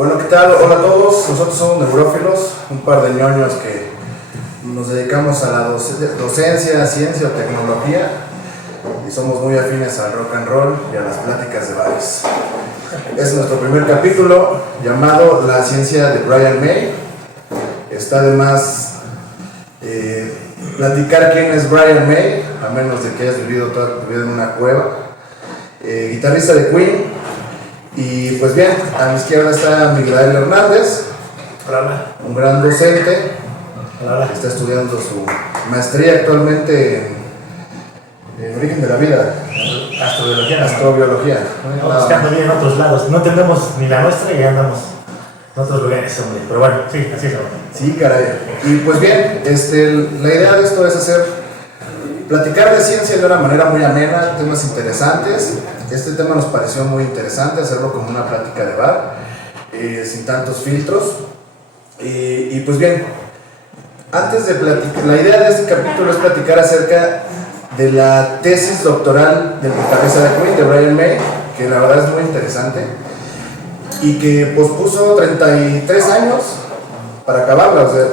Bueno, ¿qué tal? Hola a todos, nosotros somos neurófilos, un par de ñoños que nos dedicamos a la docencia, ciencia o tecnología y somos muy afines al rock and roll y a las pláticas de bares. Es nuestro primer capítulo llamado La ciencia de Brian May. Está de más platicar quién es Brian May, a menos de que hayas vivido toda tu vida en una cueva. Guitarrista de Queen. Y pues bien, a mi izquierda está Miguel Hernández, un gran docente, que está estudiando su maestría actualmente en origen de la vida. Astrobiología. Buscando bien en otros lados, no entendemos ni la nuestra y ya andamos en otros lugares, hombre. Pero bueno, sí, así es. Sí, caray. Y pues bien, la idea de esto es platicar de ciencia de una manera muy amena, temas interesantes. Este tema nos pareció muy interesante, hacerlo como una plática de bar, sin tantos filtros. Y pues bien, antes de platicar, la idea de este capítulo es platicar acerca de la tesis doctoral del guitarrista de Queen, de Brian May, que la verdad es muy interesante, y que pospuso 33 años para acabarla. O sea,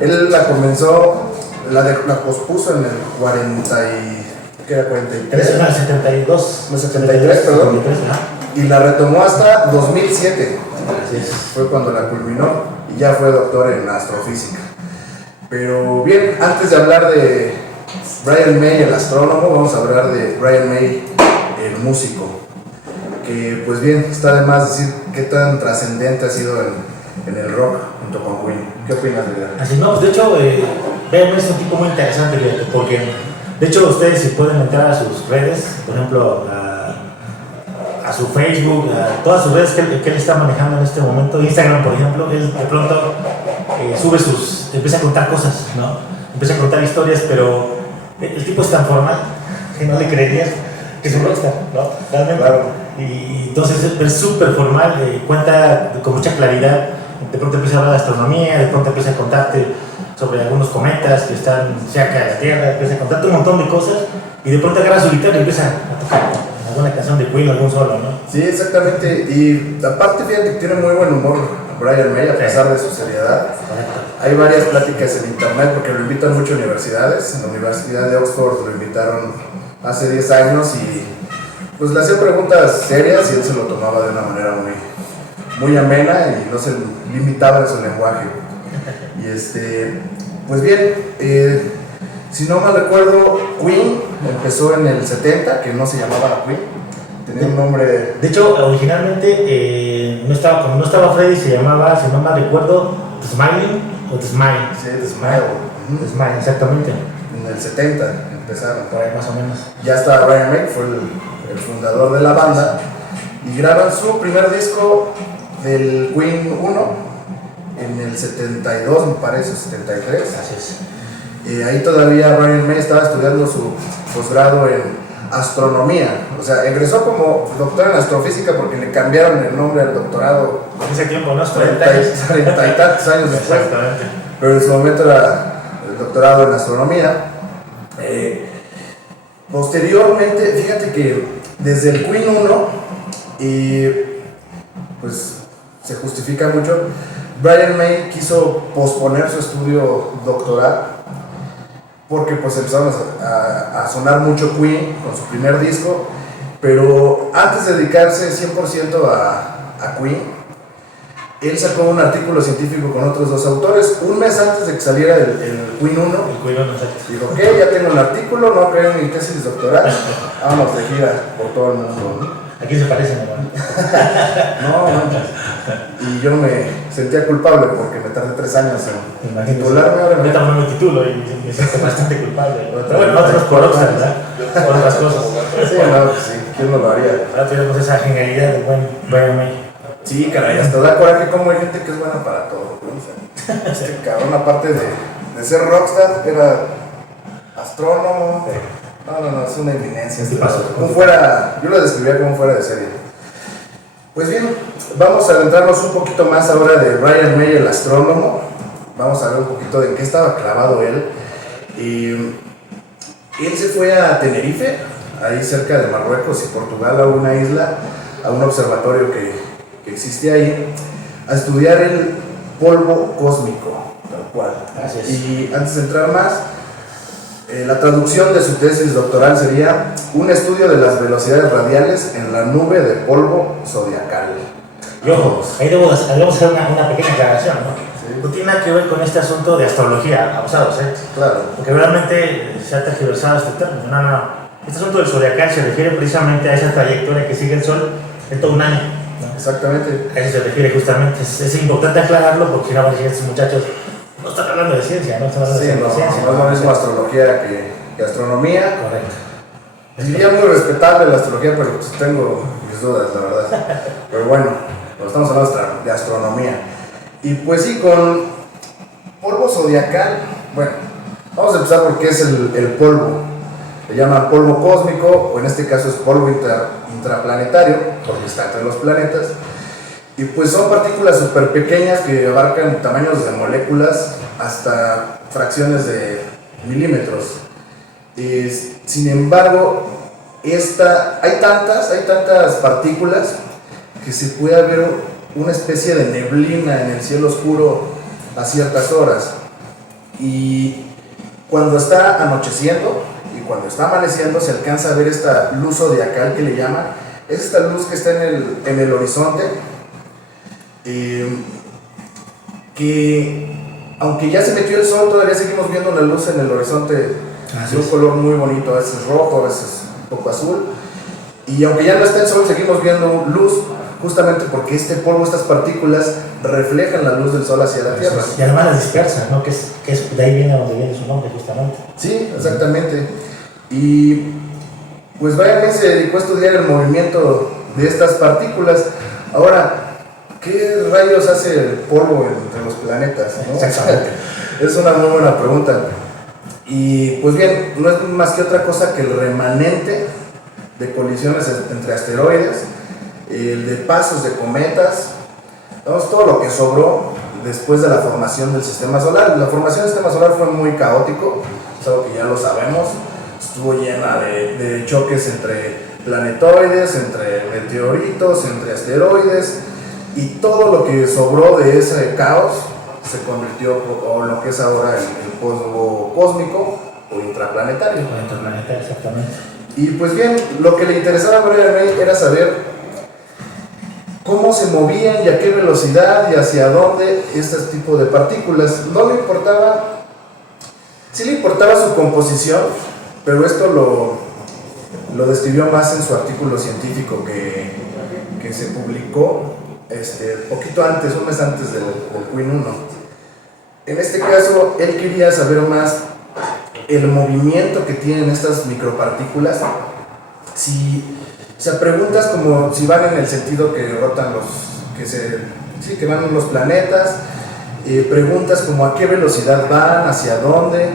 él la comenzó, la pospuso en el 43, en el 72. En el 73, perdón. 73, y la retomó hasta 2007. Así es. Fue cuando la culminó y ya fue doctor en astrofísica. Pero bien, antes de hablar de Brian May, el astrónomo, vamos a hablar de Brian May, el músico. Que pues bien, está de más decir qué tan trascendente ha sido en el rock junto con Queen. ¿Qué opinas, Miguel? Así no, pues de hecho, Brian May es un tipo muy interesante, fíjate, porque de hecho ustedes si pueden entrar a sus redes, por ejemplo, a su Facebook, a todas sus redes que él está manejando en este momento, Instagram por ejemplo, él de pronto empieza a contar cosas, ¿no? Empieza a contar historias, pero el tipo es tan formal que no le creerías que es un rockstar, ¿no? Realmente. Claro. Y entonces es súper formal, cuenta con mucha claridad, de pronto empieza a hablar de astronomía, de pronto empieza a contarte sobre algunos cometas que están cerca de la Tierra, empieza a contarte un montón de cosas y de pronto agarra su guitarra y empieza a tocar alguna canción de Queen, algún solo, ¿no? Sí, exactamente. Y aparte, fíjate que tiene muy buen humor Brian May, a pesar de su seriedad. Correcto. Hay varias pláticas en internet porque lo invitan mucho a universidades. En la Universidad de Oxford lo invitaron hace 10 años y pues le hacían preguntas serias y él se lo tomaba de una manera muy amena y no se limitaba en su lenguaje. Y pues bien, si no mal recuerdo, Queen empezó en el 70, que no se llamaba Queen, tenía un nombre. De hecho, originalmente como no estaba Freddy, se llamaba, si no mal recuerdo, The Smiling o The Smile. Sí, The Smile. The Smile, exactamente. En el 70 empezaron. Por ahí más o menos. Ya está Brian May, fue el fundador de la banda, y graban su primer disco del Queen 1 en el 72, me parece, 73. Así es. Ahí todavía Brian May estaba estudiando su posgrado en astronomía. O sea, ingresó como doctor en astrofísica porque le cambiaron el nombre al doctorado En ese tiempo, ¿no? 30 y tantos años después. Exactamente. Pero en su momento era el doctorado en astronomía. Posteriormente, fíjate que desde el Queen 1, pues se justifica mucho, Brian May quiso posponer su estudio doctoral porque pues empezaron a sonar mucho Queen con su primer disco, pero antes de dedicarse 100% a Queen, él sacó un artículo científico con otros dos autores un mes antes de que saliera el Queen 1. El Queen 1, exacto. Dijo, ok, ya tengo el artículo, no creo en mi tesis doctoral, vámonos de gira por todo el mundo, ¿no? Aquí se parecen, hermano. No, y yo me sentía culpable porque me tardé 3 años en titularme. Ahora Yo también me titulo y me siento bastante culpable. Pero bueno, otros por otras, ¿verdad? Por otras cosas. Sí, no, sí, ¿quién no lo haría? Ahora tenemos esa genialidad de buen Brian May. Sí, caray, hasta da coraje como hay gente que es buena para todo, ¿no? O sea, este cabrón, aparte de ser rockstar, era astrónomo. No, es una eminencia. Yo lo describía como fuera de serie. Pues bien, vamos a adentrarnos un poquito más ahora de Brian May, el astrónomo. Vamos a ver un poquito de en qué estaba clavado él. Y él se fue a Tenerife, ahí cerca de Marruecos y Portugal, a una isla, a un observatorio que existía ahí, a estudiar el polvo cósmico, tal cual. Gracias. Y antes de entrar más, la traducción de su tesis doctoral sería un estudio de las velocidades radiales en la nube de polvo zodiacal. Y ojo, ahí debemos hacer una pequeña aclaración, ¿no? Sí. No tiene nada que ver con este asunto de astrología, abusados, ¿eh? Claro. Porque realmente se ha tergiversado este término. No. Este asunto del zodiacal se refiere precisamente a esa trayectoria que sigue el Sol en todo un año, ¿no? Exactamente. A eso se refiere justamente. Es importante aclararlo porque si no van a decir estos muchachos, no están hablando de ciencia, no están hablando de ciencia. No es lo mismo astrología que astronomía. Correcto. Diría muy respetable la astrología, pero pues tengo mis dudas, la verdad. Pero bueno, estamos hablando de astronomía. Y pues sí, con polvo zodiacal, bueno, vamos a empezar por qué es el polvo. Le llaman polvo cósmico, o en este caso es polvo intraplanetario, porque está entre los planetas. Y pues son partículas súper pequeñas que abarcan tamaños de moléculas hasta fracciones de milímetros. Sin embargo, hay tantas partículas que se puede ver una especie de neblina en el cielo oscuro a ciertas horas. Y cuando está anocheciendo y cuando está amaneciendo se alcanza a ver esta luz zodiacal que le llaman. Es esta luz que está en el horizonte, que aunque ya se metió el sol, todavía seguimos viendo una luz en el horizonte de un color muy bonito, a veces rojo, a veces un poco azul. Y aunque ya no está el sol, seguimos viendo luz, justamente porque este polvo, estas partículas, reflejan la luz del sol hacia la Tierra. Y además las dispersa, ¿no? Que es de ahí viene donde viene su nombre, justamente. Sí, exactamente. Y pues Brian se dedicó a estudiar el movimiento de estas partículas. Ahora, ¿qué rayos hace el polvo entre los planetas, ¿no? Exactamente. Es una muy buena pregunta. Y pues bien, no es más que otra cosa que el remanente de colisiones entre asteroides, el de pasos de cometas, vamos, todo lo que sobró después de la formación del sistema solar. La formación del sistema solar fue muy caótico, es algo que ya lo sabemos, estuvo llena de choques entre planetoides, entre meteoritos, entre asteroides, y todo lo que sobró de ese caos se convirtió en lo que es ahora el polvo cósmico o intraplanetario. O interplanetario, exactamente. Y pues bien, lo que le interesaba a Brian May era saber cómo se movían y a qué velocidad y hacia dónde este tipo de partículas. No le importaba, sí le importaba su composición, pero esto lo describió más en su artículo científico que se publicó poquito antes, un mes antes del Queen 1. En este caso, él quería saber más el movimiento que tienen estas micropartículas. O sea, preguntas como si van en el sentido que rotan que van los planetas, preguntas como a qué velocidad van, hacia dónde,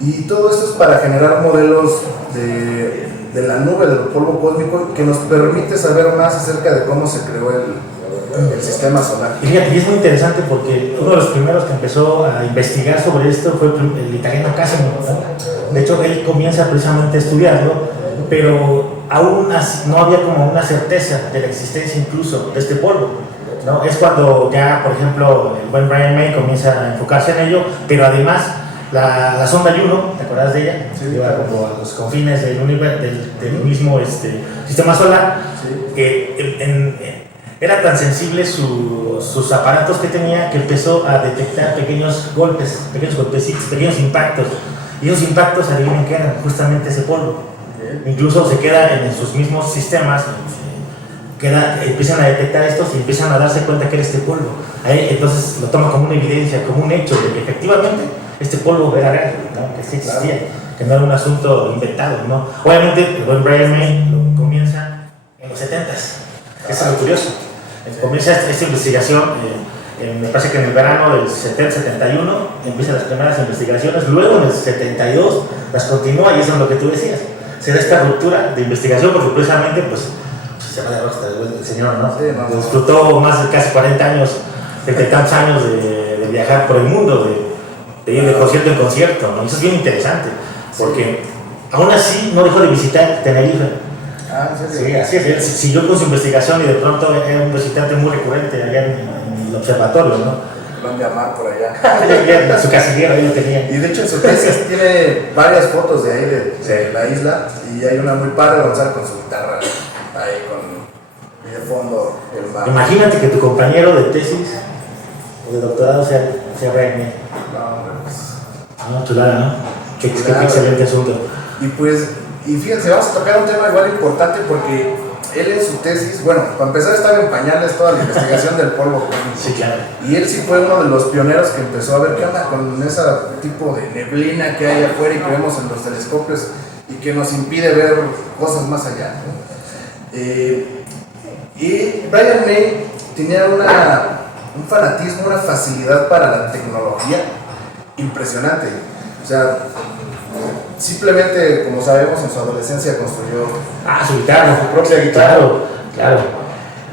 y todo esto es para generar modelos de la nube del polvo cósmico que nos permite saber más acerca de cómo se creó el sistema solar. Y fíjate, y es muy interesante porque uno de los primeros que empezó a investigar sobre esto fue el italiano Casimiro, ¿no? De hecho, él comienza precisamente a estudiarlo, pero aún así no había como una certeza de la existencia incluso de este polvo, ¿no? Es cuando ya, por ejemplo, el buen Brian May comienza a enfocarse en ello, pero además la sonda Juno, ¿te acuerdas de ella? Sí, Iba como a los confines del universo, del mismo sistema solar. Sí. Era tan sensible sus aparatos que tenía que empezó a detectar pequeños golpes, pequeños golpecitos, pequeños impactos. Y esos impactos, adivinen qué eran, justamente ese polvo. Incluso se queda en sus mismos sistemas, empiezan a detectar estos y empiezan a darse cuenta que era este polvo. Ahí, entonces lo toma como una evidencia, como un hecho de que efectivamente este polvo era real, ¿no? Que sí existía, claro, que no era un asunto inventado, ¿no? Obviamente el buen Brian May lo comienza en los 70s, eso es lo curioso. Comienza esta investigación, me parece que en el verano del 70-71 empiezan las primeras investigaciones, luego en el 72 las continúa y eso es lo que tú decías. Se da esta ruptura de investigación porque precisamente pues se va de rosta el señor, ¿no? Sí, no. Disfrutó más de casi 40 años, 30 y tantos años de viajar por el mundo, de ir de concierto en concierto, ¿no? Eso es bien interesante, porque aún así no dejó de visitar Tenerife. Ah, sí, así es. Él siguió con su investigación y de pronto era un visitante muy recurrente allá en el observatorio, ¿no? Van de amar por allá. En su casillero ahí lo tenía. Y de hecho en su tesis tiene varias fotos de ahí de la isla y hay una muy padre de Gonzalo con su guitarra ahí y de fondo el mar. Imagínate que tu compañero de tesis o de doctorado sea Brian May. No, hombre, pues. Ah, chulada, ¿no? Qué Claro. excelente asunto. Y fíjense, vamos a tocar un tema igual importante porque él en su tesis, bueno, para empezar estaba en pañales toda la investigación del polvo cósmico. Sí, claro. Y él sí fue uno de los pioneros que empezó a ver qué onda con ese tipo de neblina que hay afuera y que vemos en los telescopios y que nos impide ver cosas más allá, ¿no? Y Brian May tenía un fanatismo, una facilidad para la tecnología impresionante. O sea, simplemente, como sabemos, en su adolescencia construyó Su guitarra. su propia guitarra. Claro.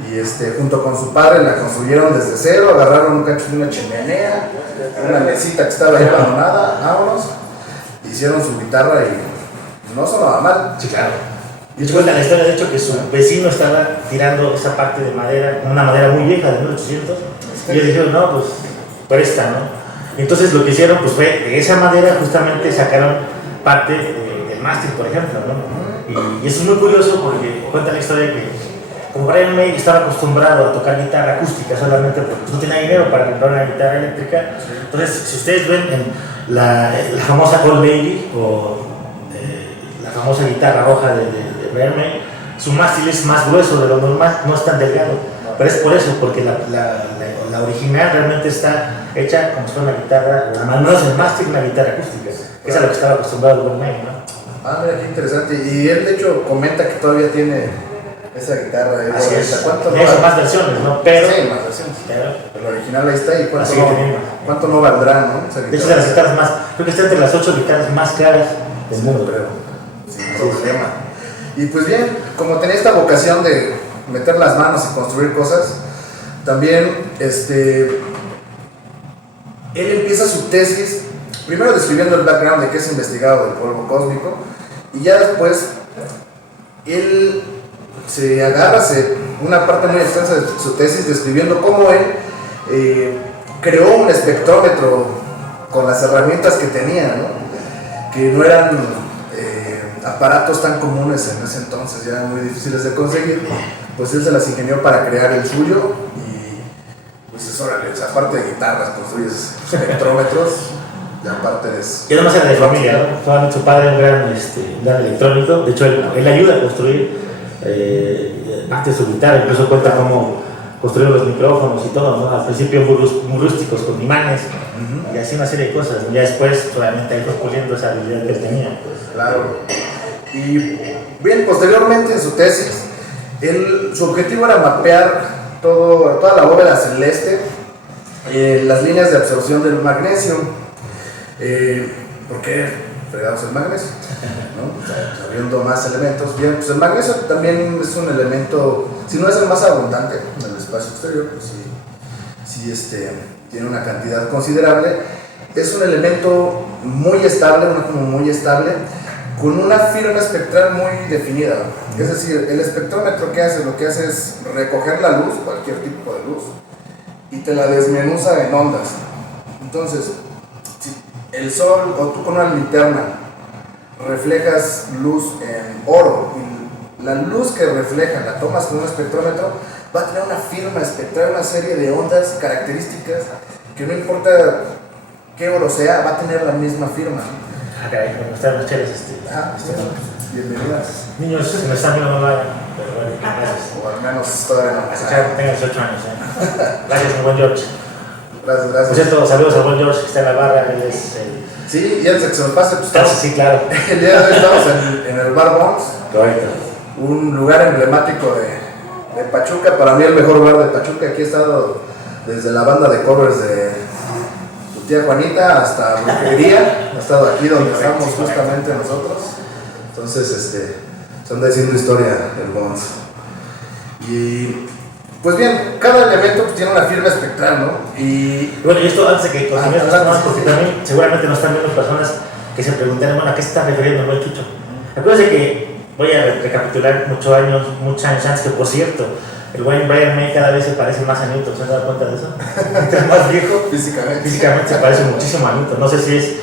Y junto con su padre la construyeron desde cero, agarraron un cacho de una chimenea, una mesita que estaba ahí abandonada, vámonos, hicieron su guitarra y no sonaba mal. Sí, claro. De hecho, cuenta la historia, de hecho, que su vecino estaba tirando esa parte de madera, una madera muy vieja de 1800, y ellos dijeron, no, pues presta, ¿no? Y entonces lo que hicieron, pues fue de esa madera justamente sacaron parte del mástil, por ejemplo, ¿no? Y eso es muy curioso porque cuenta la historia que como Brian May estaba acostumbrado a tocar guitarra acústica solamente porque no tenía dinero para comprar una guitarra eléctrica, entonces si ustedes ven en la famosa Old Lady o la famosa guitarra roja de Brian May, su mástil es más grueso de lo normal, no es tan delgado. Pero es por eso, porque la original realmente está hecha como si fuera una guitarra, o no es el mástil, una guitarra acústica. Es a lo que estaba acostumbrado Brian May, ¿no? Mira, qué interesante. Y él, de hecho, comenta que todavía tiene esa guitarra. Así es. ¿Cuánto Tiene más versiones, ¿no? Pero, sí, más versiones. Pero El original ahí está. ¿Y teniendo. cuánto no valdrá, no? Esa de hecho, de las guitarras más, creo que está entre las 8 guitarras más caras del mundo. Sin problema. Y pues bien, como tenía esta vocación de meter las manos y construir cosas, también él empieza su tesis primero describiendo el background de qué es investigado del polvo cósmico y ya después él se agarra una parte muy extensa de su tesis describiendo cómo él creó un espectrómetro con las herramientas que tenía, ¿no? Que no eran aparatos tan comunes en ese entonces, ya eran muy difíciles de conseguir, pues él se las ingenió para crear el suyo y pues es órale, o sea, aparte de guitarras construyes espectrómetros y aparte es... Y además era de familia, ¿no? Su padre era un gran electrónico, de hecho él ayuda a construir parte de su guitarra, incluso cuenta cómo construir los micrófonos y todo, ¿no? Al principio muy rústicos con imanes y así una serie de cosas, ya después obviamente ahí fue puliendo esa habilidad que él tenía. Claro. Y bien, posteriormente en su tesis, su objetivo era mapear toda la bóveda celeste, las líneas de absorción del magnesio. ¿Por qué fregamos el magnesio? ¿No? O sea, habiendo más elementos. Bien, pues el magnesio también es un elemento, si no es el más abundante en el espacio exterior, pues sí tiene una cantidad considerable. Es un elemento muy estable, muy estable, con una firma espectral muy definida. Es decir, el espectrómetro lo que hace es recoger la luz, cualquier tipo de luz, y te la desmenuza en ondas. Entonces, si el sol o tú con una linterna reflejas luz en oro y la luz que refleja la tomas con un espectrómetro, va a tener una firma espectral, una serie de ondas características que no importa qué oro sea, va a tener la misma firma. Caray, me gustan las chelas. Bienvenidas. Niños, si me están viendo, no vayan, pero bueno, gracias. O al menos todavía no. Tengo 18 años, Gracias, mi buen George. Gracias. Por cierto, saludos al buen George que está en la barra, él es Sí, y antes de que se nos pase, pues sí, claro. El día de hoy estamos en el Bar Bones. Correcto. Un lugar emblemático de Pachuca, para mí el mejor bar de Pachuca. Aquí he estado desde la banda de covers de tía Juanita hasta Brujería, ha estado aquí donde estamos justamente nosotros. Entonces, se anda diciendo historia el Bones. Y pues bien, cada elemento pues, tiene una firma espectral, ¿no? Y bueno, y esto antes de que continúes, porque también seguramente nos están viendo personas que se preguntarán, bueno, ¿a qué se está refiriendo el buen Chucho? Acuérdense que voy a recapitular muchos años antes, que por cierto, el buen Brian May cada vez se parece más a Newton, ¿se han dado cuenta de eso? Es más viejo. Físicamente se parece muchísimo a Newton. No sé si es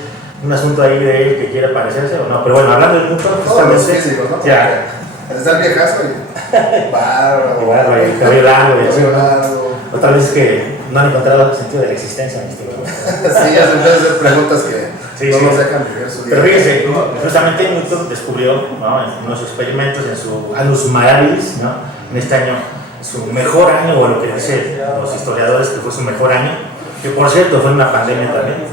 un asunto ahí de él que quiere parecerse o no, pero bueno, hablando del punto, justamente. Todos los físicos, ¿no? Ya. Está el viejazo y. Barro, y cabello largo. Otra vez es que no han encontrado el sentido de la existencia, mi estimado. Sí, ya se empiezan a hacer preguntas que no nos dejan vivir su día. Pero fíjese, justamente Newton descubrió, ¿no?, en unos experimentos, en su Annus Mirabilis, ¿no?, en este año, su mejor año, o lo que dicen los historiadores que fue su mejor año, que por cierto fue una pandemia también.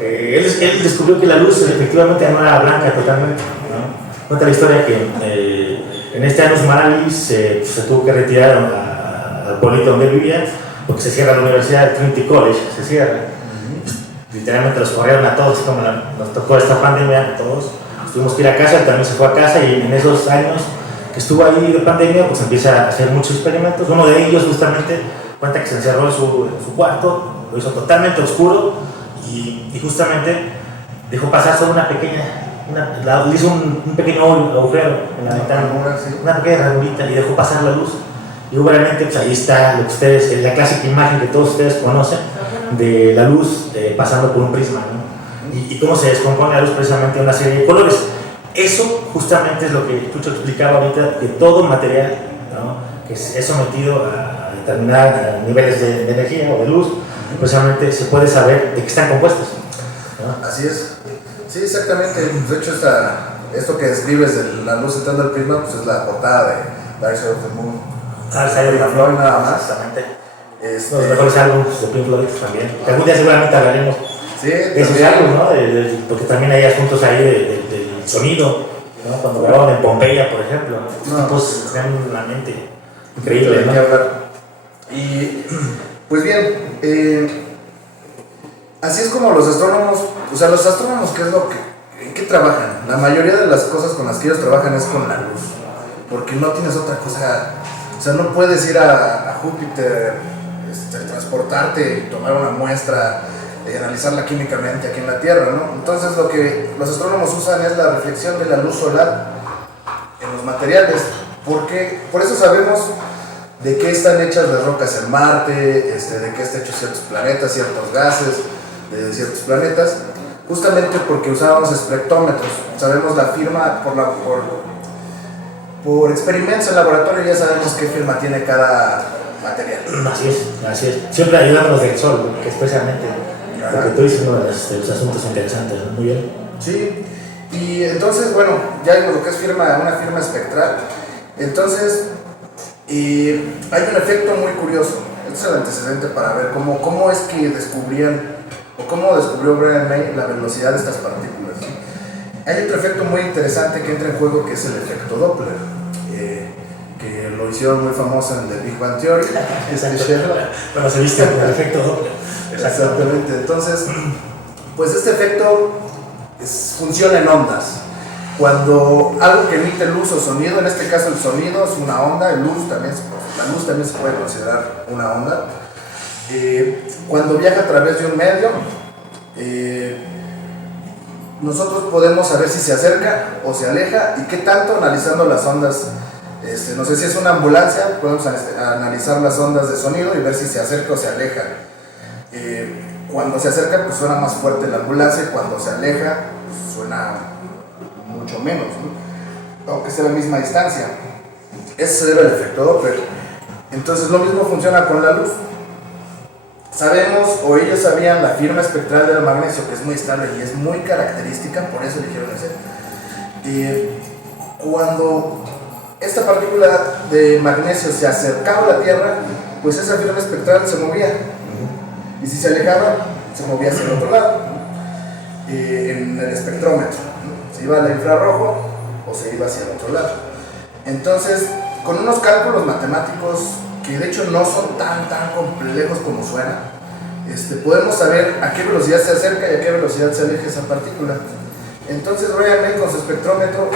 Él descubrió que la luz efectivamente no era blanca totalmente, ¿no? Cuenta la historia que en este Annus Mirabilis se tuvo que retirar al pueblito donde vivía, porque se cierra la universidad de Trinity College, se cierra. Literalmente los corrieron a todos, como nos tocó esta pandemia, a todos. Tuvimos que ir a casa, él también se fue a casa, y en esos años que estuvo ahí de pandemia, pues empieza a hacer muchos experimentos. Uno de ellos justamente cuenta que se encerró en su cuarto, lo hizo totalmente oscuro, y justamente dejó pasar solo una pequeña, hizo un pequeño agujero en la ventana, una pequeña ranurita, y dejó pasar la luz. Y obviamente pues ahí está lo que ustedes, la clásica imagen que todos ustedes conocen de la luz pasando por un prisma, ¿no? Y cómo se descompone la luz precisamente en una serie de colores. Eso justamente es lo que Chucho explicaba ahorita, que todo material, ¿no?, que es sometido a determinados niveles de energía o de luz, precisamente se puede saber de qué están compuestos, ¿no? Así es. Sí, exactamente. De hecho, esto que describes de la luz entrando al prisma, pues es la portada de Dark Side of the Moon. Dark Side of the Moon, nada más. Exactamente. Los mejores álbumes de Pink Floyd también. Que algún día seguramente hablaremos de esos álbumes, ¿no? Porque también hay asuntos ahí del sonido, ¿no? Cuando grababan en Pompeya, por ejemplo. Pues tenían una mente increíble, ¿no? Y pues bien, así es como los astrónomos, o sea, los astrónomos, ¿qué es lo que, en qué trabajan? La mayoría de las cosas con las que ellos trabajan es con la luz, porque no tienes otra cosa, o sea, no puedes ir a Júpiter, transportarte y tomar una muestra y analizarla químicamente aquí en la Tierra, ¿no? Entonces lo que los astrónomos usan es la reflexión de la luz solar en los materiales, porque por eso sabemos de qué están hechas las rocas en Marte, de qué están hechos ciertos planetas, ciertos gases de ciertos planetas, justamente porque usábamos espectrómetros. Sabemos la firma por experimentos en laboratorio, ya sabemos qué firma tiene cada material. Así es. Siempre ayudándonos del sol, que especialmente lo que tú dices, uno de los asuntos interesantes, ¿no? Muy bien. Sí, y entonces, bueno, ya vimos lo que es una firma espectral. Entonces, hay un efecto muy curioso. Este es el antecedente para ver cómo es que descubrían, o cómo descubrió Brian May la velocidad de estas partículas, ¿sí? Hay otro efecto muy interesante que entra en juego, que es el efecto Doppler, que lo hicieron muy famoso en The Big Bang Theory. Bueno, se viste el efecto Doppler. Exactamente. Entonces, pues este efecto funciona en ondas. Cuando algo que emite luz o sonido, en este caso el sonido es una onda, la luz también se puede considerar una onda. Cuando viaja a través de un medio, nosotros podemos saber si se acerca o se aleja, y qué tanto analizando las ondas. No sé si es una ambulancia, podemos analizar las ondas de sonido y ver si se acerca o se aleja. Cuando se acerca, pues suena más fuerte la ambulancia, cuando se aleja, pues suena mucho menos, ¿no?, aunque sea a la misma distancia. Ese se debe al efecto Doppler. Entonces lo mismo funciona con la luz. Sabemos, o ellos sabían, la firma espectral del magnesio, que es muy estable y es muy característica, por eso eligieron ese. Cuando esta partícula de magnesio se acercaba a la Tierra, pues esa firma espectral se movía, y si se alejaba, se movía hacia el otro lado, en el espectrómetro, ¿no? Se iba al infrarrojo o se iba hacia el otro lado. Entonces, con unos cálculos matemáticos que de hecho no son tan complejos como suena, podemos saber a qué velocidad se acerca y a qué velocidad se aleja esa partícula. Entonces Brian May, con su espectrómetro,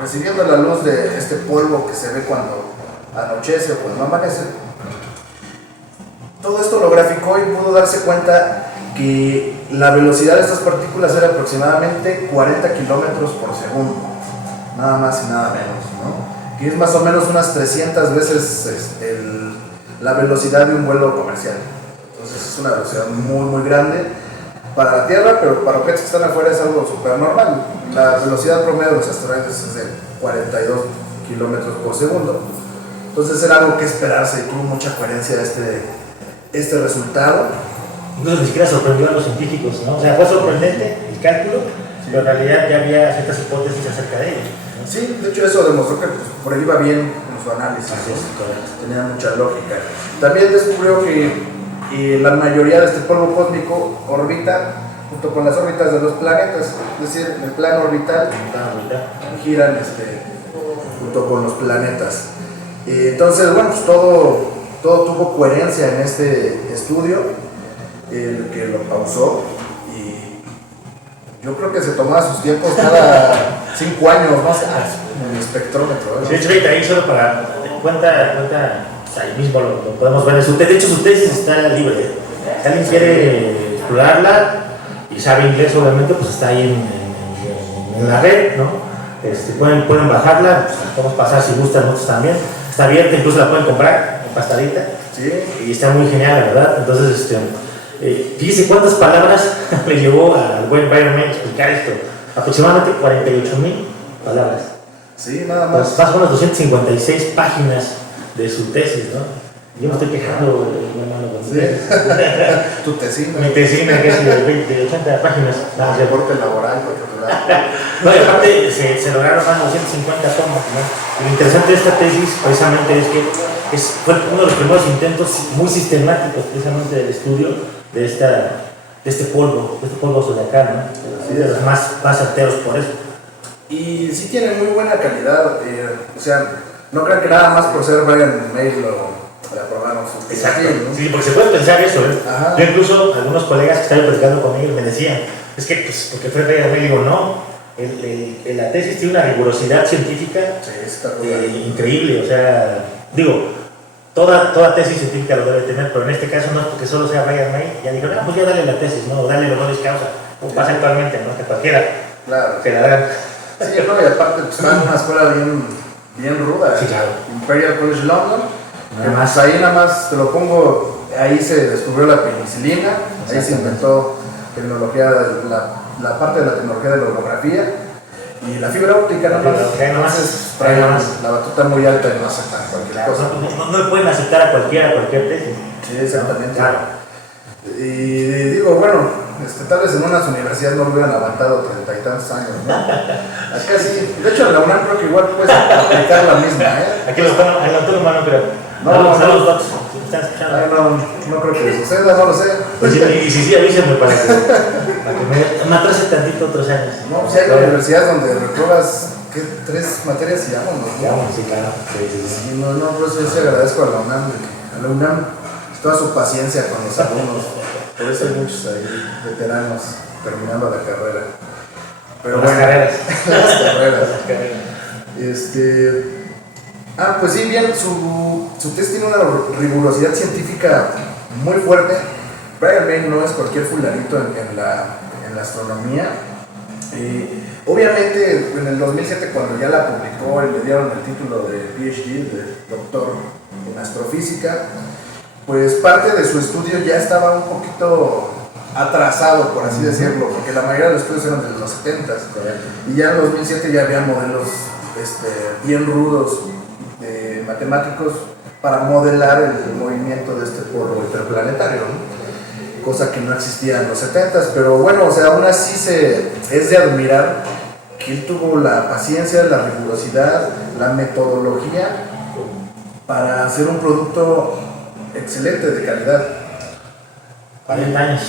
recibiendo la luz de este polvo que se ve cuando anochece o cuando amanece, todo esto lo graficó y pudo darse cuenta que la velocidad de estas partículas era aproximadamente 40 kilómetros por segundo, nada más y nada menos, ¿no? que es más o menos unas 300 veces la velocidad de un vuelo comercial. Entonces es una velocidad muy grande para la Tierra, pero para objetos que están afuera es algo súper normal. La velocidad promedio de los asteroides es de 42 kilómetros por segundo. Entonces era algo que esperarse y tuvo mucha coherencia este resultado. Incluso ni siquiera sorprendió a los científicos, ¿no? O sea, fue sorprendente el cálculo, pero en realidad ya había ciertas hipótesis acerca de ello, ¿no? Sí, de hecho eso demostró que pues, por ahí iba bien en su análisis. Así es, correcto. Tenía mucha lógica. También descubrió que la mayoría de este polvo cósmico orbita junto con las órbitas de los planetas, es decir, en el plano orbital giran junto con los planetas. Entonces, bueno, pues todo tuvo coherencia en este estudio, el que lo pausó, y yo creo que se tomaba sus tiempos cada 5 años, ¿no? En el espectrómetro, ¿no? De hecho, ahí solo para cuenta ahí mismo lo podemos ver. De hecho, su tesis está libre. Si alguien quiere explorarla y sabe inglés, obviamente, pues está ahí en la red, ¿no? Pueden bajarla, pues, podemos pasar si gustan, nosotros también. Está abierta, incluso la pueden comprar empastadita. Sí. Y está muy genial, la verdad. Entonces, fíjese cuántas palabras le llevó al buen Brian May explicar esto. Aproximadamente 48,000 palabras. Sí, nada más. Pues, más o menos 256 páginas de su tesis, ¿no? Yo me estoy quejando, hermano, con sí. Tu tesina. Mi tesina, que es de 80 páginas. No, reporte laboral, no, y aparte se lograron más de 250 tomas, ¿no? Lo interesante de esta tesis, precisamente, es que fue uno de los primeros intentos muy sistemáticos, precisamente, del estudio de este polvo zodiacal, ¿no? De los más certeros por eso. Y sí tiene muy buena calidad, o sea, no crean que nada más por ser Brian May lo aprobaron. Exacto, ¿no? sí, porque se puede pensar eso, ¿eh? Ajá. Yo incluso, algunos colegas que estaban platicando con ellos me decían, es que pues, porque fue Brian May, digo, no, la tesis tiene una rigurosidad científica increíble, o sea, digo, toda tesis científica lo debe tener, pero en este caso no es porque solo sea Brian May, ya dijeron, pues ya dale la tesis, ¿no? Dale los honores causa, como pasa actualmente, ¿no? Que cualquiera se la dan. Sí, no, y aparte pues, está en una escuela bien ruda, sí, claro. Imperial College London, Nada más. Ahí nada más te lo pongo, ahí se descubrió la penicilina, ahí se inventó tecnología, la parte de la tecnología de la holografía y la fibra óptica nada más. Entonces trae la batuta muy alta y no aceptan cualquier cosa. No le pueden aceptar a cualquier tesis. Sí, exactamente. Claro. Y digo, bueno, tal vez en unas universidades no lo hubieran aguantado 30 y tantos años, ¿no? Acá sí, de hecho en la UNAM creo que igual puedes aplicar la misma, ¿eh? Aquí en el autónomo no creo. No, los docs, si me están escuchando. No creo que suceda, no lo sé. Pues y si sí, avísenme para que me atrase tantito otros años. No, si hay universidades donde repruebas, ¿qué? 3 materias y vámonos, ¿no? Sí, claro. Sí. Y no, por eso yo sí agradezco a la UNAM, toda su paciencia con los alumnos. Por eso hay muchos ahí veteranos terminando la carrera. Pero las carreras. Las carreras. Pues sí, bien, su test tiene una rigurosidad científica muy fuerte. Brian May no es cualquier fulanito en la astronomía. Obviamente, en el 2007, cuando ya la publicó y le dieron el título de PhD, de doctor en astrofísica, pues parte de su estudio ya estaba un poquito atrasado, por así decirlo, porque la mayoría de los estudios eran de los 70s. Y ya en 2007 ya había modelos bien rudos matemáticos para modelar el movimiento de este polvo interplanetario, ¿no? Cosa que no existía en los 70s, pero bueno, o sea, aún así es de admirar que él tuvo la paciencia, la rigurosidad, la metodología para hacer un producto excelente, de calidad. 40 años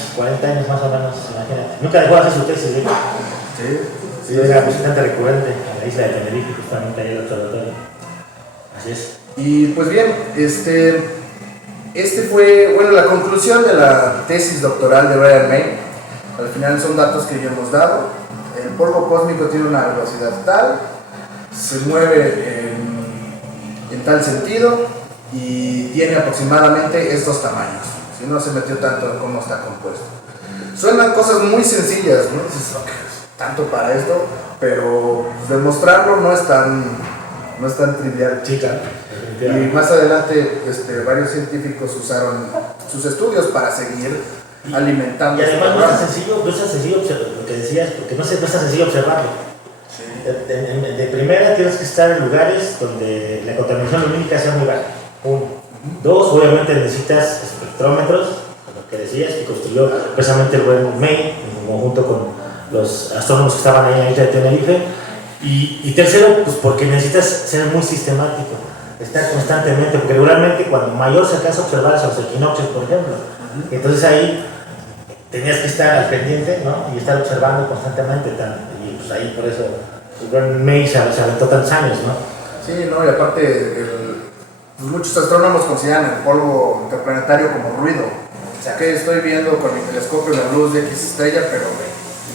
más o menos, imagínate. Nunca dejó de hacer su tesis, ¿eh? Sí, era visitante recurrente a la isla de Tenerife, justamente ahí en el observatorio. Así es. Y pues bien, fue, bueno, la conclusión de la tesis doctoral de Brian May. Al final son datos que ya hemos dado. El polvo cósmico tiene una velocidad tal, se mueve en tal sentido y tiene aproximadamente estos tamaños. Si no se metió tanto en cómo está compuesto. Suenan cosas muy sencillas, ¿no? Dices, okay, tanto para esto, pero demostrarlo no es tan no es tan trivial. Sí, claro. Y más adelante varios científicos usaron sus estudios para seguir alimentando. Y además no es tan sencillo lo que decías, porque no es tan sencillo observarlo. Sí. De primera tienes que estar en lugares donde la contaminación lumínica sea muy baja. Uno. Dos, obviamente necesitas espectrómetros, lo que decías, que construyó precisamente el buen May, en conjunto con los astrónomos que estaban ahí en la isla de Tenerife. Y tercero, pues porque necesitas ser muy sistemático, estar constantemente, porque regularmente cuando mayor se alcanza a observar es a los equinoccios, por ejemplo. Entonces ahí tenías que estar al pendiente, ¿no? Y estar observando constantemente. Y pues ahí por eso el buen May se aventó tantos años, ¿no? Sí, no, y aparte pues muchos astrónomos consideran el polvo interplanetario como ruido. O sea, que estoy viendo con mi telescopio la luz de X estrella, pero me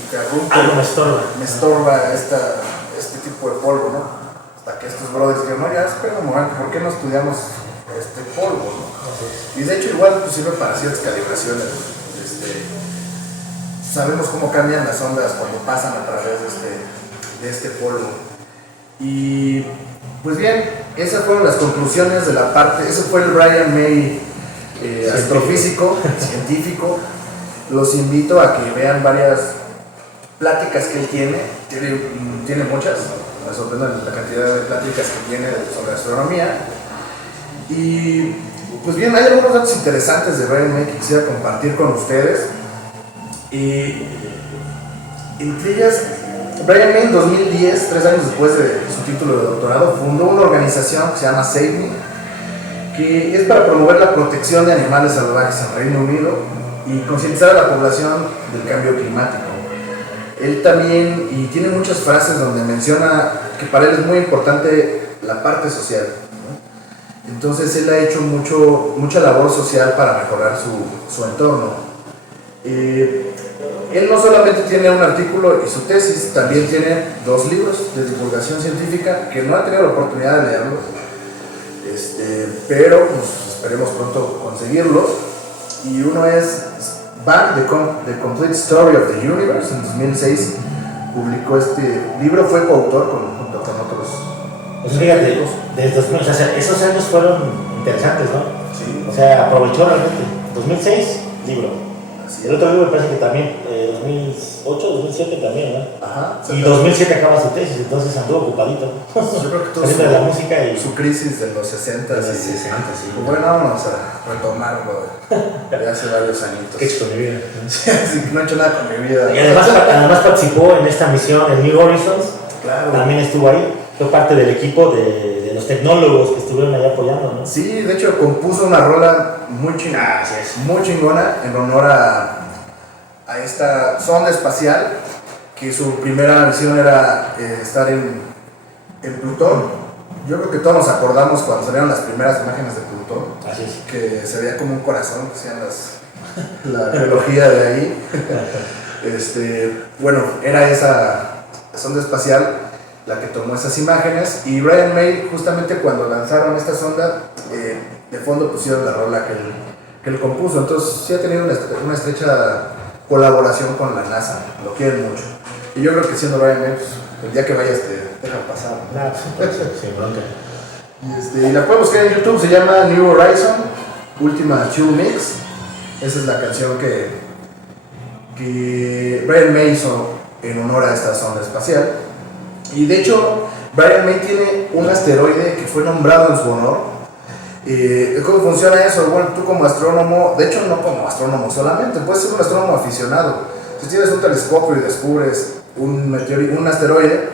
interrumpe. Algo me estorba. Me estorba este tipo de polvo, ¿no? Hasta que estos brothers dijeron, no, ya espera un momento, ¿por qué no estudiamos este polvo, no? Y de hecho igual pues, sirve para ciertas calibraciones. Sabemos cómo cambian las ondas cuando pasan a través de este polvo. Y pues bien, esas fueron las conclusiones de la parte, ese fue el Brian May astrofísico, científico. Los invito a que vean varias pláticas que él tiene muchas, me sorprende la cantidad de pláticas que tiene sobre astronomía. Y pues bien, hay algunos datos interesantes de Brian May que quisiera compartir con ustedes. Entre ellas, Brian May en 2010, 3 años después de su título de doctorado, fundó una organización que se llama Save Me, que es para promover la protección de animales salvajes en Reino Unido y concientizar a la población del cambio climático. Él también, y tiene muchas frases donde menciona que para él es muy importante la parte social, ¿no? Entonces él ha hecho mucha labor social para mejorar su entorno. Él no solamente tiene un artículo y su tesis, también tiene 2 libros de divulgación científica que no ha tenido la oportunidad de leerlos, pero pues, esperemos pronto conseguirlos. Y uno es Bang, the Complete Story of the Universe. En 2006 publicó este libro, fue coautor junto con otros. Pues fíjate, desde 2000, o sea, esos años fueron interesantes, ¿no? Sí. O sea, aprovechó realmente. 2006, libro. El otro libro me parece que también, 2008, 2007 también, ¿no? Ajá. Y 2007 acaba su tesis, entonces anduvo ocupadito. Yo creo que todo de la música y su crisis de los 60. De los 60, sí. Pues bueno, vamos a retomarlo de hace varios añitos. ¿Qué he hecho con mi vida? Sí, no he hecho nada con mi vida. Y además participó en esta misión en New Horizons. Claro. También estuvo ahí. Fue parte del equipo de los tecnólogos que estuvieron allá apoyando, ¿no? Sí, de hecho compuso una rola muy chingona, muy chingona en honor a esta sonda espacial, que su primera misión era estar en Plutón. Yo creo que todos nos acordamos cuando salieron las primeras imágenes de Plutón. Así es. Que se veía como un corazón, que hacían la biología de ahí. Bueno, era esa sonda espacial la que tomó esas imágenes, y Brian May, justamente cuando lanzaron esta sonda, de fondo pusieron la rola que él compuso. Entonces sí ha tenido una estrecha colaboración con la NASA, lo quieren mucho. Y yo creo que siendo Brian May, pues, el día que vayas te dejan pasar, ¿no? Sin bronca. Y la pueden buscar en YouTube, se llama New Horizon Ultima 2 Mix. Esa es la canción que Brian May hizo en honor a esta sonda espacial. Y de hecho, Brian May tiene un asteroide que fue nombrado en su honor. ¿Cómo funciona eso? Bueno, tú como astrónomo, de hecho no como astrónomo solamente, puedes ser un astrónomo aficionado. Si tienes un telescopio y descubres un asteroide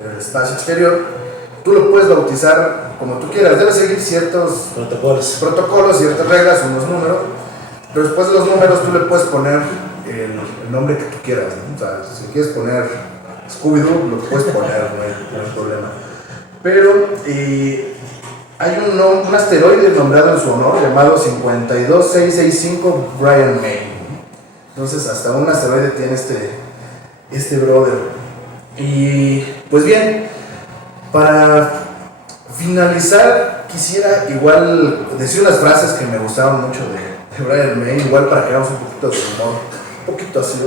en el espacio exterior, tú lo puedes bautizar como tú quieras. Debes seguir ciertos protocolos, ciertas reglas, unos números, pero después de los números tú le puedes poner el nombre que tú quieras, ¿no? O sea, si quieres poner Scooby-Doo, lo puedes poner, no hay problema. Pero hay un asteroide nombrado en su honor llamado 52665 Brian May. Entonces hasta un asteroide tiene este brother. Y pues bien, para finalizar quisiera igual decir unas frases que me gustaron mucho de Brian May, igual para que hagamos un poquito de humor, un poquito así.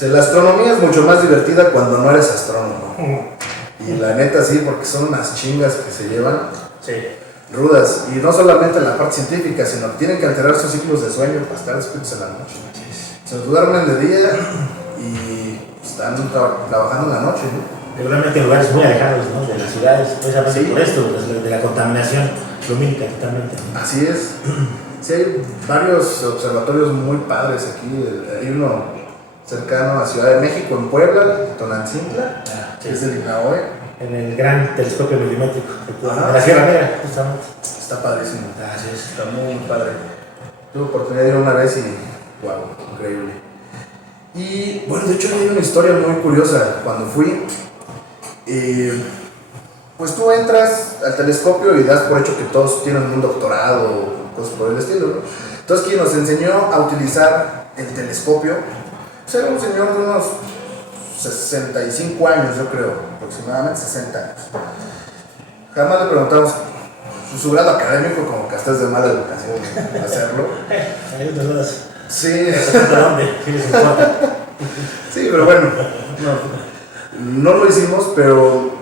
La astronomía es mucho más divertida cuando no eres astrónomo. Y la neta sí, porque son unas chingas que se llevan. Sí. Rudas. Y no solamente en la parte científica, sino que tienen que alterar sus ciclos de sueño para estar despiertos en la noche. Se duermen de día y están trabajando en la noche, ¿no? Regularmente en lugares muy alejados, ¿no? De las ciudades, precisamente por esto, de la contaminación lumínica totalmente. Así es. Sí, hay varios observatorios muy padres aquí. Hay uno cercano a Ciudad de México, en Puebla, Tonantzintla, que es del INAOE. En el gran telescopio milimétrico de la Sierra Negra, justamente. Está padrísimo. Así es. Está muy padre. Tuve oportunidad de ir una vez y wow, increíble. Y bueno, de hecho hay una historia muy curiosa. Cuando fui, pues tú entras al telescopio y das por hecho que todos tienen un doctorado o cosas por el estilo, ¿no? Entonces quien nos enseñó a utilizar el telescopio pues era un señor de unos 65 años, yo creo, aproximadamente 60 años. Jamás le preguntamos su grado académico, como que hasta es de mala educación hacerlo. Hay otras dudas. Sí. ¿Hasta dónde? ¿Qué les importa? Sí, pero bueno, no lo hicimos, pero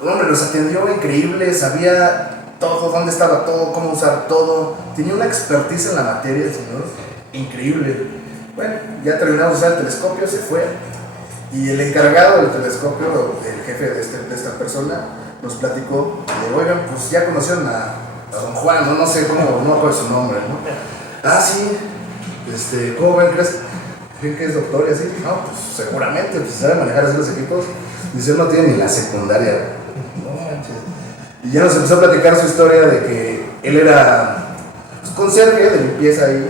hombre, nos atendió increíble, sabía todo, dónde estaba todo, cómo usar todo, tenía una expertise en la materia, el señor, increíble. Bueno, ya terminamos de usar el telescopio, se fue, y el encargado del telescopio, el jefe de esta persona, nos platicó, oigan, pues ya conocieron a don Juan, no sé cómo, no me acuerdo su nombre, ¿no? Ah, sí, ¿cómo ven? ¿Creen que es doctor y así? No, pues seguramente, pues sabe manejar así los equipos. Dice, él no tiene ni la secundaria. No manches. Y ya nos empezó a platicar su historia de que él era pues, conserje de limpieza ahí.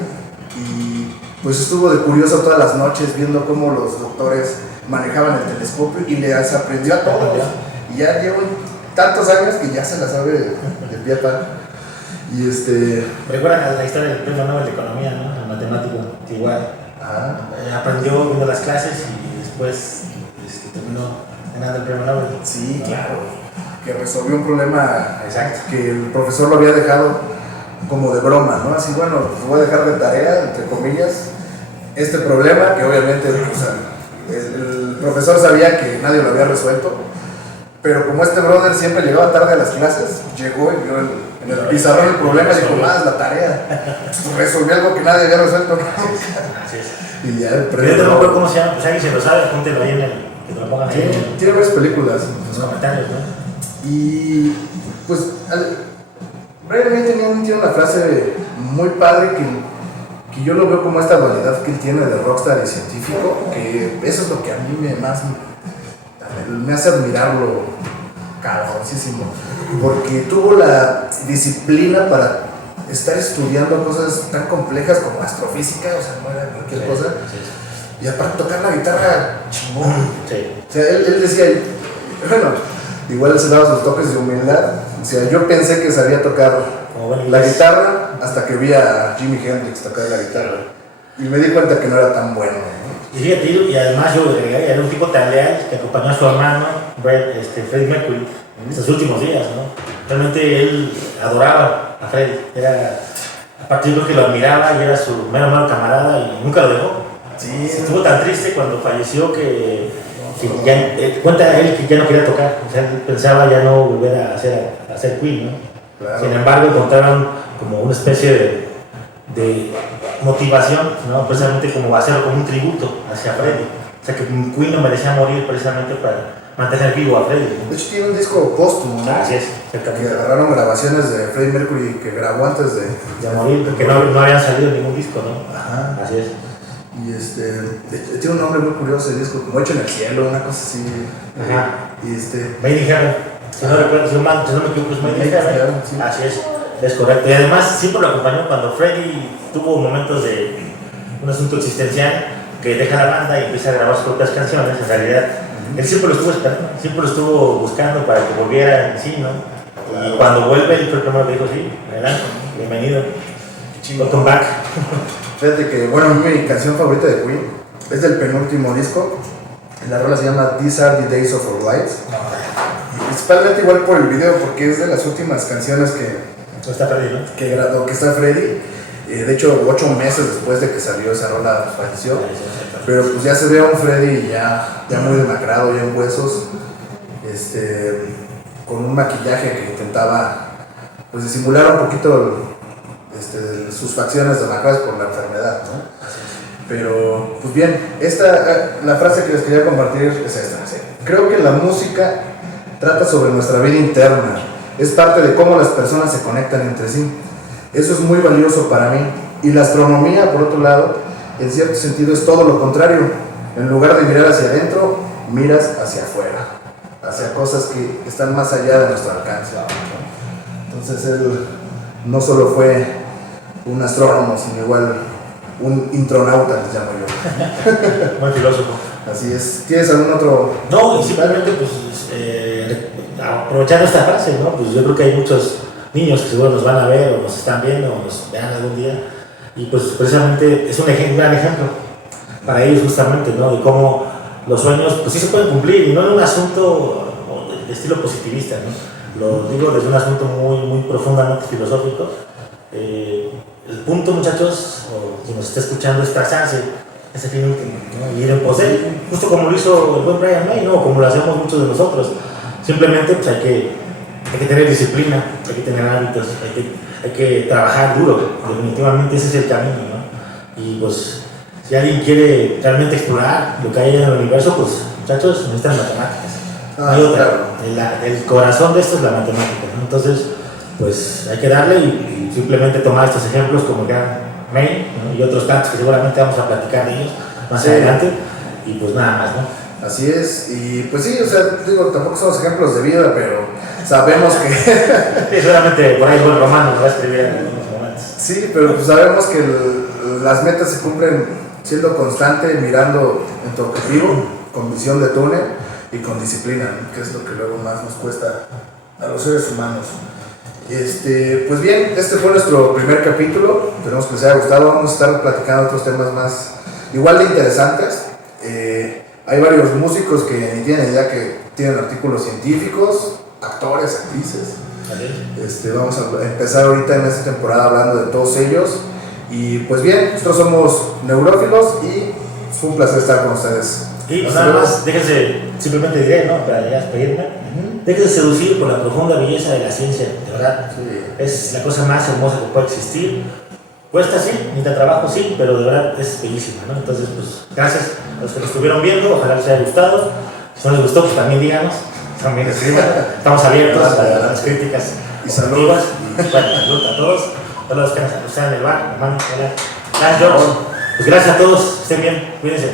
Y pues estuvo de curioso todas las noches viendo cómo los doctores manejaban el telescopio y les aprendió a todos. Y ya llevan tantos años que ya se la sabe de pie a pa. Y Recuerdan la historia del premio Nobel de Economía, ¿no? El matemático, que igual aprendió viendo las clases y después terminó ganando el premio Nobel. Sí, claro. Que resolvió un problema. Exacto. Que el profesor lo había dejado como de broma, ¿no? Así, bueno, pues voy a dejar de tarea, entre comillas, este problema que obviamente o sea, el profesor sabía que nadie lo había resuelto, pero como este brother siempre llegaba tarde a las clases, llegó y vio en el pizarrón el problema y dijo, más la tarea. Resolvió algo que nadie había resuelto. Así es. Y ya Yo no me acuerdo cómo se llama, pues alguien se lo sabe, apúntelo ahí que te lo pongan ahí tiene varias películas. en los comentarios, ¿no? Y pues Brian May tiene una frase muy padre que yo lo veo como esta dualidad que él tiene de rockstar y científico, que eso es lo que a mí me hace admirarlo cabroncísimo, porque tuvo la disciplina para estar estudiando cosas tan complejas como astrofísica, o sea, no era cualquier cosa, y aparte tocar la guitarra chingón. Sí. O sea, él decía, bueno, igual él se daba sus toques de humildad. O sea, yo pensé que sabía tocar la guitarra hasta que vi a Jimi Hendrix tocar la guitarra. Y me di cuenta que no era tan bueno, ¿no? Y fíjate, y además yo agregaría, era un tipo tan leal que acompañó a su hermano, Freddie Mercury, en estos últimos días, ¿no? Realmente él adoraba a Freddie. Aparte yo creo que lo admiraba y era su mero camarada y nunca lo dejó. Sí, estuvo tan triste cuando falleció que ya, cuenta él que ya no quería tocar, o sea, él pensaba ya no volver a hacer Queen, ¿no? Claro. Sin embargo, encontraron como una especie de motivación, ¿no? Precisamente como hacerlo como un tributo hacia Freddie. O sea, que Queen no merecía morir precisamente para mantener vivo a Freddie, ¿no? De hecho, tiene un disco póstumo, ¿no? Así es, Que agarraron grabaciones de Freddie Mercury que grabó antes de morir, porque no habían salido ningún disco, ¿no? Ajá. Así es. Y tiene un nombre muy curioso el disco, como Hecho en el Cielo, una cosa así. Ajá. Y Made in Heaven. Si no me equivoco, es Made in Heaven. Sí. Así es correcto. Y además siempre lo acompañó cuando Freddie tuvo momentos de un asunto existencial, que deja la banda y empieza a grabar sus propias canciones. En realidad, él siempre lo estuvo esperando, siempre lo estuvo buscando para que volviera en sí, ¿no? Y cuando vuelve, él fue el primero que dijo, sí, adelante, bienvenido. Welcome back. Fíjate que, bueno, mi canción favorita de Queen es del penúltimo disco. La rola se llama These Are the Days of Our Lives. Y principalmente igual por el video, porque es de las últimas canciones Está Freddie, ¿no? que está Freddie. De hecho, 8 meses después de que salió esa rola falleció. Pero pues ya se ve a un Freddie ya muy demacrado, ya en huesos. con un maquillaje que intentaba pues disimular un poquito sus facciones demacradas por la enfermedad, ¿no? Pero, pues bien, la frase que les quería compartir es esta. ¿Sí? Creo que la música trata sobre nuestra vida interna, es parte de cómo las personas se conectan entre sí. Eso es muy valioso para mí. Y la astronomía, por otro lado, en cierto sentido es todo lo contrario. En lugar de mirar hacia adentro, miras hacia afuera, hacia cosas que están más allá de nuestro alcance, ¿no? Entonces él no solo fue un astrónomo, sino igual un intronauta, les llamo yo. Buen filósofo. Así es. ¿Tienes algún otro? No, y simplemente pues aprovechando esta frase, ¿no? Pues yo creo que hay muchos niños que seguro nos van a ver o nos están viendo o nos vean algún día y pues precisamente es un gran ejemplo para ellos justamente, ¿no? De cómo los sueños pues sí se pueden cumplir y no en un asunto de estilo positivista, ¿no? Lo digo desde un asunto muy profundamente filosófico. El punto, muchachos, o quien nos está escuchando, es trazarse ese fin último, ¿no? Y ir en pos de él, justo como lo hizo el buen Brian May, ¿no? Como lo hacemos muchos de nosotros. Simplemente pues, hay que tener disciplina, hay que tener hábitos, hay que trabajar duro. Definitivamente ese es el camino, ¿no? Y pues, si alguien quiere realmente explorar lo que hay en el universo, pues, muchachos, necesitan matemáticas. No hay otra. El corazón de esto es la matemática, ¿no? Entonces, pues hay que darle y simplemente tomar estos ejemplos como el gran May, ¿no? Y otros tantos que seguramente vamos a platicar de ellos más adelante y pues nada más, ¿no? Así es, y pues sí, o sea, digo, tampoco somos ejemplos de vida, pero sabemos que... Sí, seguramente por ahí buen romano lo va a escribir en algunos momentos. Sí, pero pues sabemos que las metas se cumplen siendo constante, mirando en tu objetivo, con visión de túnel y con disciplina, ¿no? Que es lo que luego más nos cuesta a los seres humanos. Pues bien, este fue nuestro primer capítulo, esperemos que les haya gustado. Vamos a estar platicando otros temas más igual de interesantes. Hay varios músicos que ni tienen idea que tienen artículos científicos, actores, actrices. Vamos a empezar ahorita en esta temporada hablando de todos ellos. Y pues bien, nosotros somos neurófilos y fue un placer estar con ustedes. Y pues nada más, déjense, simplemente diré, ¿no? Para ya despedirme. Déjense seducir por la profunda belleza de la ciencia, de verdad. Sí. Es la cosa más hermosa que puede existir. Cuesta sí, necesita trabajo sí, pero de verdad es bellísima, ¿no? Entonces, pues, gracias a los que lo estuvieron viendo, ojalá les haya gustado. Si no les gustó, pues también díganos, también escriban. Estamos abiertos a las críticas y saludos. Bueno, salud a todos los que nos están en el bar, hermano. Gracias, George. Pues gracias a todos, estén bien, cuídense.